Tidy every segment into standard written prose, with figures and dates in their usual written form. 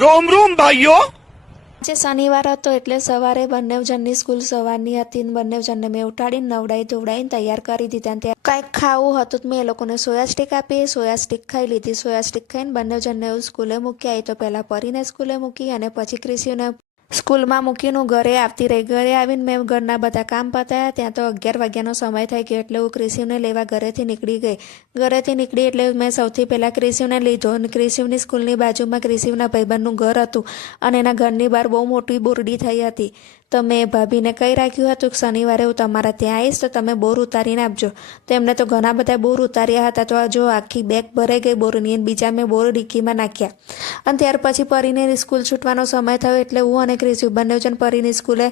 रोम रोम भाइयों। આજે શનિવાર હતો એટલે સવારે બંને જણની સ્કૂલ સવારની હતી ને બંને જણને મેં ઉઠાડીને નવડાવી ધોવડાવીને તૈયાર કરી દીધા. ત્યાં કંઈક ખાવું હતું તો મેં એ લોકોને સોયા સ્ટીક આપી. સોયા સ્ટીક ખાઈ લીધી. સોયા સ્ટીક ખાઈને બંને જણને સ્કૂલે મૂકી આવી. તો પહેલાં પરીને સ્કૂલે મૂકી અને પછી ક્રિશીને સ્કૂલમાં મૂકીને ઘરે આવતી રહી. ઘરે આવીને મેં ઘરના બધા કામ પતાવ્યા. ત્યાં તો 11 વાગ્યાનો સમય થઈ ગયો એટલે હું ક્રિશીને લેવા ઘરેથી નીકળી ગઈ. ઘરેથી નીકળી એટલે મેં સૌથી પહેલાં ક્રિશીને લીધો અને ક્રિશીની સ્કૂલની બાજુમાં ક્રિશીના ભાઈબંધનું ઘર હતું અને એના ઘરની બહાર બહુ મોટી બોરડી થઈ હતી. તો મેં ભાભીને કહી રાખ્યું હતું કે શનિવારે હું તમારા ત્યાં આવીશ તો તમે બોર ઉતારીને આપજો. તો એમને તો ઘણા બધા બોર ઉતાર્યા હતા. તો જો આખી બેગ ભરાઈ ગઈ બોરની અને બીજા મેં બોર ડીકીમાં નાખ્યા. અને ત્યાર પછી પરીને સ્કૂલ છૂટવાનો સમય થયો એટલે હું અને ક્રિશી બંને જણ પરીની સ્કૂલે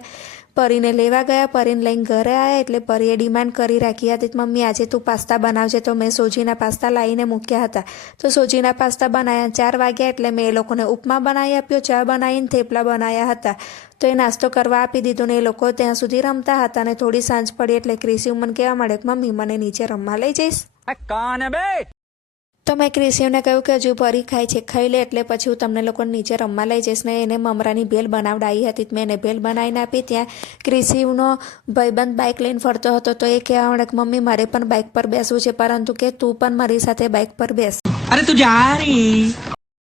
પરીને લેવા ગયા. પરીને લઈને ઘરે આવ્યા એટલે પરીએ ડિમાન્ડ કરી રાખી હતી કે મમ્મી આજે તું પાસ્તા બનાવજે. તો મેં સોજીના પાસ્તા લાવીને મૂક્યા હતા. તો સોજીના પાસ્તા બનાવ્યા. 4 વાગ્યા એટલે મેં એ લોકોને ઉપમા બનાવી આપ્યો. ચા બનાવીને થેપલા બનાવ્યા હતા. તો એ નાસ્તો કરવા આપી દીધો ને એ લોકો ત્યાં સુધી રમતા હતા. અને થોડી સાંજ પડી એટલે ક્રિશી મને કહેવા માંડે કે મમ્મી મને નીચે રમવા લઈ જઈશ. તો મેં ક્રિશીને કહ્યું કે હજુ પરી ખાય છે ખાઈ લે એટલે પછી હું તમને લોકોને નીચે રમવા લઈ જઈશ. ને એને મમરાની ભેલ બનાવડાવી હતી. મેં એને ભેલ બનાવીને આપી. ત્યાં ક્રિશીનો ભાઈબંધ બાઇક લઈને ફરતો હતો. તો એ કહેવા માંડે કે મમ્મી મારે પણ બાઇક પર બેસવું છે પરંતુ કે તું પણ મારી સાથે બાઇક પર બેસ. अरे तू जा रही।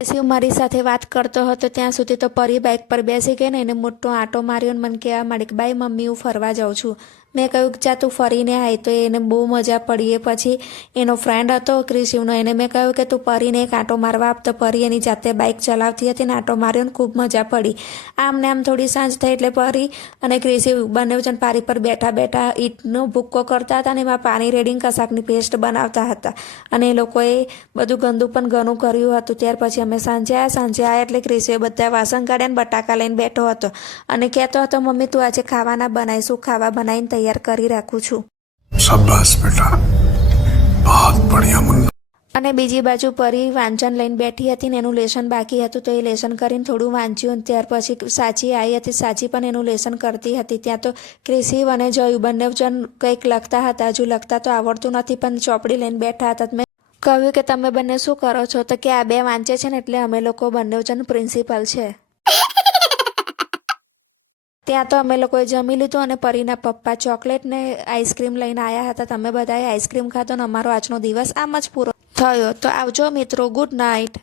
શિવ મારી સાથે વાત કરતો હતો ત્યાં સુધી તો પરી બાઇક પર બેસી ગઈ ને એને મોટો આંટો માર્યો ને મને કહેવા માંડી કે બાઈ મમ્મી હું ફરવા જાઉં છું. મેં કહ્યું કે જા તું ફરીને આવી. તો એને બહુ મજા પડી. એ પછી એનો ફ્રેન્ડ હતો ક્રિશિવનો એને મેં કહ્યું કે તું પરીને એક આંટો મારવા આપ. તો પરી એની જાતે બાઇક ચલાવતી હતી ને આંટો માર્યો ને ખૂબ મજા પડી. આમ ને આમ થોડી સાંજ થઈ એટલે પરી અને ક્રિશિવ બંને જણ પારી પર બેઠા બેઠા ઈંટનો ભૂક્કો કરતા હતા. અને એમાં પાણી રેડીને કશાકની પેસ્ટ બનાવતા હતા. અને એ લોકોએ બધું ગંદુ પણ ઘણું કર્યું હતું. ત્યાર પછી અમે સાંજે આવ્યા એટલે ક્રિશિવે બધા વાસણ કાઢ્યા ને બટાકા લઈને બેઠો હતો અને કહેતો હતો મમ્મી તું આજે ખાવાના બનાવીશું. ખાવા બનાવીને તૈયાર કરી રાખું છું. શાબાશ બેટા, બહુત બઢિયા મુન્ના. અને બીજી બાજુ પરી વાંચન લઈને બેઠી હતી ને એનું લેસન બાકી હતું. તો એ લેસન કરીને થોડું વાંચ્યું. ત્યાર પછી સાચી આવી હતી. સાચી પણ એનું લેસન કરતી હતી. ત્યાં તો ક્રિશિવ અને જયું બંને જણ કંઈક લખતા હતા. હજુ લખતા તો આવડતું નથી પણ ચોપડી લઈને બેઠા હતા. મેં કહ્યું કે તમે બંને શું કરો છો? તો કે આ બે વાંચે છે ને એટલે અમે લોકો બંને જણ પ્રિન્સિપલ છે. ત્યાં તો અમે લોકોએ જમી લીધું અને પરીના પપ્પા ચોકલેટ ને આઈસ્ક્રીમ લઈને આવ્યા હતા. તમે બધાએ આઈસ્ક્રીમ ખાધો ને અમારો આજનો દિવસ આમ જ પૂરો થયો. તો આવજો મિત્રો. Good night.